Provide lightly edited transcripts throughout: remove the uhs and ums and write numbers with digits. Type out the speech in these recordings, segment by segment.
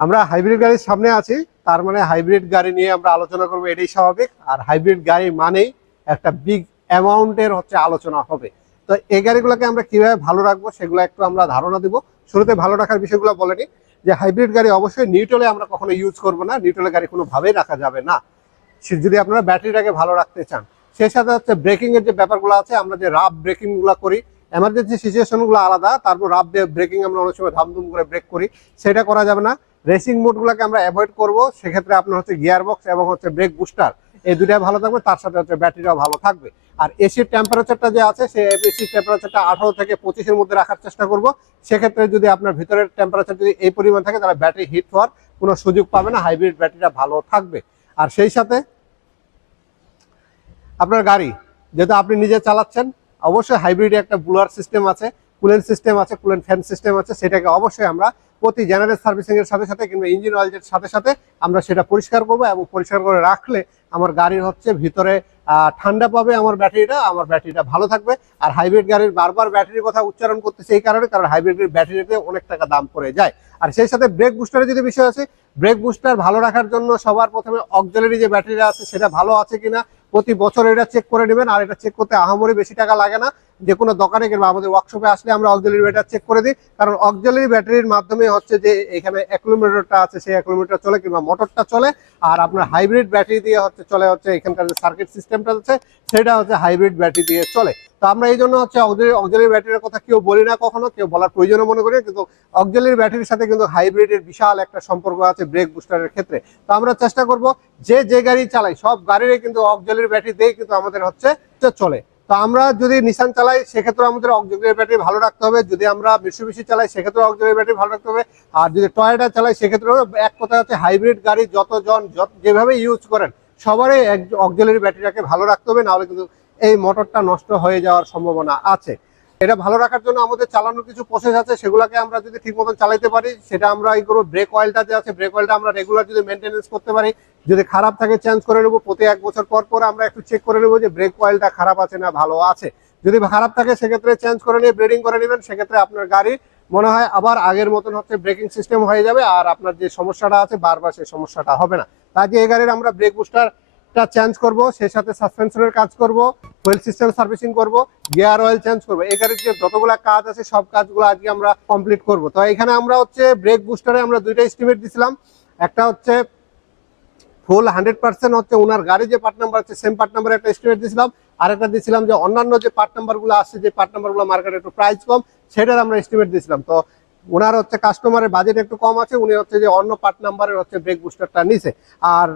আমরা হাইব্রিড গাড়ির সামনে আছি, তার মানে হাইব্রিড গাড়ি নিয়ে আমরা আলোচনা করবো, এটাই স্বাভাবিক। আর হাইব্রিড গাড়ি মানেই একটা বিগ অ্যামাউন্টের আলোচনা হবে। তো এই গাড়িগুলোকে আমরা কিভাবে ভালো রাখবো সেগুলো একটু আমরা ধারণা দিব। শুরুতে ভালো রাখার বিষয়গুলো বলেনি যে হাইব্রিড গাড়ি অবশ্যই নিউট্রালে আমরা কখনো ইউজ করবো না, নিউট্রালে গাড়ি কোনোভাবেই রাখা যাবে না যদি আপনারা ব্যাটারিটাকে ভালো রাখতে চান। সেই সাথে ব্রেকিং এর যে ব্যাপারগুলো আছে, আমরা যে রাফ ব্রেকিং গুলো করি, এমার্জেন্সি সিচুয়েশন গুলো আলাদা, তারপর রাফ ব্রেকিং আমরা অনেক সময় ধামধুম করে ব্রেক করি, সেটা করা যাবে না। রেসিং মোডগুলোকে আমরা অ্যাভয়েড করব, সেক্ষেত্রে আপনার গিয়ার বক্স এবং ব্রেক বুস্টার এই দুটাই ভালো থাকবে, তার সাথে ব্যাটারিটাও ভালো থাকবে। আর এসির টেম্পারেচারটা যে আছে, সেই এসির টেম্পারেচারটা 18 থেকে 25-এর মধ্যে রাখার চেষ্টা করব। সেক্ষেত্রে যদি আপনার ভিতরের টেম্পারেচার যদি এই পরিমাণ থাকে, তাহলে ব্যাটারি হিট হওয়ার কোনো সুযোগ পাবে না, হাইব্রিড ব্যাটারিটা ভালো থাকবে। আর সেই সাথে আপনার গাড়ি যেহেতু আপনি নিজে চালাচ্ছেন, অবশ্যই হাইব্রিডে একটা ব্লোয়ার সিস্টেম আছে, কুলেন্ট সিস্টেম আছে, কুলেন্ট ফ্যান সিস্টেম আছে, সেটাকে অবশ্যই আমরা প্রতি জেনারেল সার্ভিসিং এর সাথে সাথে কিংবা ইঞ্জিন অয়েলের সাথে সাথে আমরা সেটা পরিষ্কার করবো। এবং পরিষ্কার করে রাখলে আমার গাড়ির ভিতরে ঠান্ডা পাবে, আমার ব্যাটারিটা ভালো থাকবে। আর হাইব্রিড গাড়ির বারবার ব্যাটারির কথা উচ্চারণ করতেছে এই কারণে, কারণ হাইব্রিডের ব্যাটারিতে অনেক টাকা দাম পড়ে যায়। আর সেই সাথে ব্রেক বুস্টারের যদি বিষয় আছে, ব্রেক বুস্টার ভালো রাখার জন্য সবার প্রথমে অক্সিলারি যে ব্যাটারি আছে সেটা ভালো আছে কিনা প্রতি বছর এটা চেক করে নেবেন। আর এটা চেক করতে আহামরি বেশি টাকা লাগে না, যে কোনো দোকানে কিংবা আমাদের ওয়ার্কশপে আসলে আমরা অক্সিলারি ব্যাটারি চেক করে দিই। কারণ অক্সিলারি ব্যাটারির মাধ্যমে যে এখানে অ্যাকুমুলেটরটা আছে, সেই অ্যাকুমুলেটর চলে কিংবা মোটরটা চলে। আর আপনার হাইব্রিড ব্যাটারি দিয়ে চলে এখানকার যে সার্কিট সিস্টেমটা আছে, সেটা হাইব্রিড ব্যাটারি দিয়ে চলে। তো আমরা এই জন্য অক্সিলারি ব্যাটারির কথা কেউ বলি না, কখনো কেউ বলার প্রয়োজনও মনে করি, কিন্তু অক্সিলারি ব্যাটারির সাথে কিন্তু হাইব্রিডের বিশাল একটা সম্পর্ক আছে ব্রেক বুস্টারের ক্ষেত্রে। তো আমরা চেষ্টা করব যে গাড়ি চালাই সব গাড়িরই কিন্তু অক্সিলারি ব্যাটারি দিয়ে কিন্তু আমাদের চলে। তো আমরা যদি নিসান চালাই সেক্ষেত্রে আমাদের অক্সিলারি ব্যাটারি ভালো রাখতে হবে, যদি আমরা মিৎসুবিশি চালাই সেক্ষেত্রে অক্সিলারি ব্যাটারি ভালো রাখতে হবে। আর যদি টয়োটা চালাই সেক্ষেত্রে এক কথা হাইব্রিড গাড়ি যতজন যেভাবে ইউজ করেন সবারই অক্সিলারি ব্যাটারিটাকে ভালো রাখতে হবে, নাহলে কিন্তু এই মোটরটা নষ্ট হয়ে যাওয়ার সম্ভাবনা আছে। এটা ভালো রাখার জন্য আমাদের চালানোর কিছু প্রসেস আছে, সেগুলোকে আমরা যদি ঠিক মতন চালাতে পারি সেটা আমরা এই করবো। ব্রেক অয়েলটা যে আছে, ব্রেক অয়েলটা আমরা রেগুলার যদি মেনটেনেন্স করতে পারি, যদি খারাপ থাকে চেঞ্জ করে নেবো। প্রতি 1 বছর পর পর আমরা একটু চেক করে নেবো যে ব্রেক অয়েলটা খারাপ আছে না ভালো আছে। যদি খারাপ থাকে সেক্ষেত্রে চেঞ্জ করে নিয়ে ব্রেডিং করে নেবেন, সেক্ষেত্রে আপনার গাড়ি মনে হয় আবার আগের মতন ব্রেকিং সিস্টেম হয়ে যাবে। আর আপনার যে সমস্যাটা আছে বারবার সেই সমস্যাটা হবে না। তাই এই গাড়ির আমরা ব্রেক বুস্টার চেঞ্জ করব, সেই সাথে সাসপেনশনের কাজ করব, হুইল সিস্টেম সার্ভিসিং করব, গিয়ার অয়েল চেঞ্জ করব। এই গাড়ির যে যতগুলো কাজ আছে সব কাজগুলো আজকে আমরা কমপ্লিট করব। তো এখানে আমরা ব্রেক বুস্টারে আমরা দুইটা এস্টিমেট দিছিলাম, একটা ফুল 100% ওনার গাড়ি যে পার্ট নাম্বার আছে সেম পার্ট নাম্বার একটা এস্টিমেট দিছিলাম, আর একটা দিছিলাম যে অন্যান্য যে পার্ট নাম্বারগুলো আসছে, যে পার্ট নাম্বারগুলো মার্কেটে একটু প্রাইস কম, সেটার আমরা এস্টিমেট দিছিলাম। তো ওনার কাস্টমারের বাজেট একটু কম আছে, উনি যে অন্য পার্ট নাম্বারের ব্রেক বুস্টারটা নিছে। আর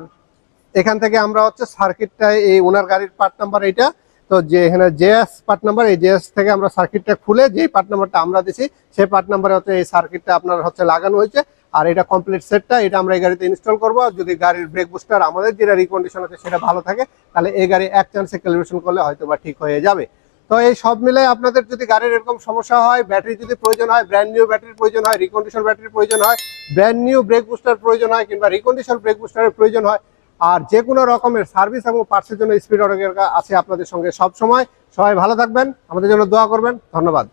এখান থেকে আমরা সার্কিটটা এই ওনার গাড়ির পার্ট নাম্বার এইটা, তো যে এখানে জেএস পার্ট নাম্বার, এই জেএস থেকে আমরা সার্কিটটা খুলে যে পার্ট নাম্বারটা আমরা দিছি সেই পার্ট নাম্বারে এই সার্কিটটা আপনার লাগানো হয়েছে। আর এটা কমপ্লিট সেটটা এটা আমরা এই গাড়িতে ইনস্টল করব। যদি গাড়ির ব্রেক বুস্টার আমাদের যেটা রিকন্ডিশন আছে সেটা ভালো থাকে, তাহলে এই গাড়ি এক চান্সে ক্যালিব্রেশন করলে হয়তো বা ঠিক হয়ে যাবে। তো এই সব মিলে আপনাদের যদি গাড়ির এরকম সমস্যা হয়, ব্যাটারি যদি প্রয়োজন হয়, ব্র্যান্ড নিউ ব্যাটারির প্রয়োজন হয়, রিকন্ডিশন ব্যাটারির প্রয়োজন হয়, ব্র্যান্ড নিউ ব্রেক বুস্টার প্রয়োজন হয়, কিংবা রিকন্ডিশন ব্রেক বুস্টারের প্রয়োজন হয়, আর যে কোনো রকমের সার্ভিস এবং পার্টসের জন্য স্পিড অটো আছে আপনাদের সঙ্গে সব সময়। সবাই ভালো থাকবেন, আমাদের জন্য দোয়া করবেন। ধন্যবাদ।